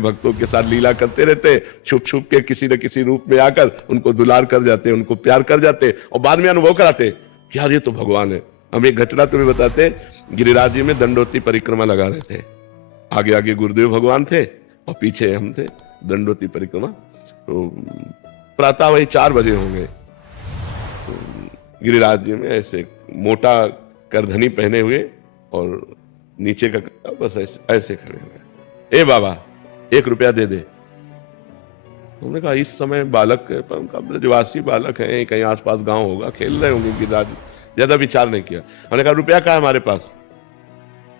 भक्तों के साथ लीला करते रहते, छुप छुप के किसी न किसी रूप में आकर उनको दुलार कर जाते, उनको प्यार कर जाते और बाद में अनुभव कराते कि यार ये तो भगवान है। हम एक घटना तुम्हें बताते, गिरिराज जी में दंडोती परिक्रमा लगा रहे थे। आगे आगे गुरुदेव भगवान थे और पीछे हम थे, दंडोती परिक्रमा। तो प्रातः वही 4 बजे होंगे। तो गिरिराज जी में ऐसे मोटा करधनी पहने हुए और नीचे का बस ऐसे खड़े हुए। ए बाबा 1 रुपया दे दे। हमने कहा इस समय बालक है, पर उनका ब्रजवासी बालक है, कहीं आसपास गांव होगा, खेल रहे होंगे गिरिराज। ज्यादा विचार नहीं किया। हमने कहा रुपया कहाँ है हमारे पास?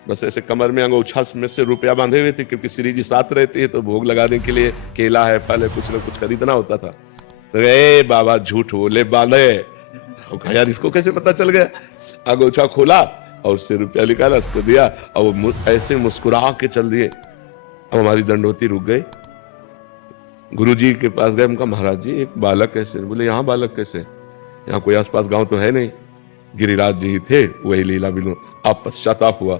बस ऐसे कमर में अंगोछा में से रुपया बांधे हुए थे, क्योंकि श्री जी साथ रहते हैं तो भोग लगाने के लिए केला है, फल है, कुछ ना कुछ खरीदना होता था। तो ए बाबा झूठ बोले बाले। कहा यार इसको कैसे पता चल गया? अंगोछा खोला और उससे रुपया निकाला, उसको दिया और वो ऐसे मुस्कुरा के चल दिए। अब हमारी दंडोती रुक गई। गुरुजी के पास गए, उनका महाराज जी एक बालक कैसे? बोले यहाँ बालक कैसे? यहाँ कोई आसपास गांव तो है नहीं। गिरिराज जी थे, वही लीला बिनु। आप पश्चाताप हुआ,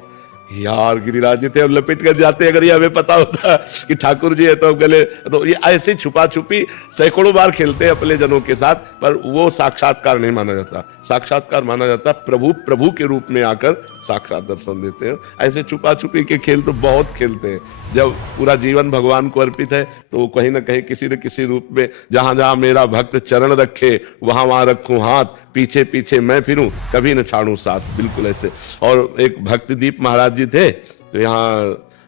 यार गिरिराज जी थे, अब लपेट कर जाते। अगर ये हमें पता होता कि ठाकुर जी है तो गले, तो ये ऐसे छुपा छुपी सैकड़ों बार खेलते हैं अपने जनों के साथ, पर वो साक्षात्कार नहीं माना जाता। साक्षात्कार माना जाता प्रभु प्रभु के रूप में आकर साक्षात दर्शन देते हैं। ऐसे छुपा छुपी के खेल तो बहुत खेलते हैं। जब पूरा जीवन भगवान को अर्पित है तो वो कहीं ना कहीं किसी न किसी रूप में, जहां जहां मेरा भक्त चरण रखे वहां वहां रखूं हाथ, पीछे पीछे मैं फिरूं, कभी न छाड़ूं साथ। बिल्कुल ऐसे। और एक भक्तदीप महाराज जी थे, तो यहाँ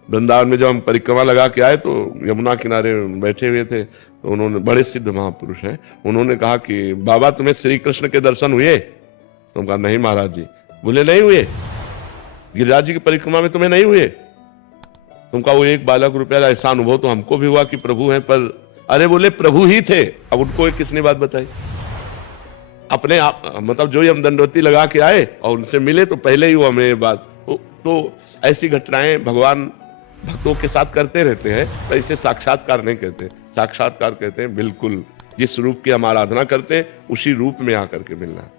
वृंदावन में जब हम परिक्रमा लगा के आए तो यमुना किनारे बैठे हुए थे। तो उन्होंने, बड़े सिद्ध महापुरुष हैं, उन्होंने कहा कि बाबा तुम्हें श्री कृष्ण के दर्शन हुए? तो कहा नहीं महाराज जी। बोले नहीं हुए? गिरिराज जी की परिक्रमा में तुम्हें नहीं हुए? तुमका वो 1 बालक रुपया, ऐसा अनुभव तो हमको भी हुआ कि प्रभु हैं, पर अरे बोले प्रभु ही थे। अब उनको किसने बात बताई? अपने आप, मतलब जो ही हम दंडोती लगा के आए और उनसे मिले तो पहले ही वो हमें ये बात। तो ऐसी घटनाएं भगवान भक्तों के साथ करते रहते हैं। तो इसे साक्षात्कार नहीं कहते। साक्षात्कार कहते हैं बिल्कुल जिस रूप की हम आराधना करते हैं उसी रूप में आकर के मिलना।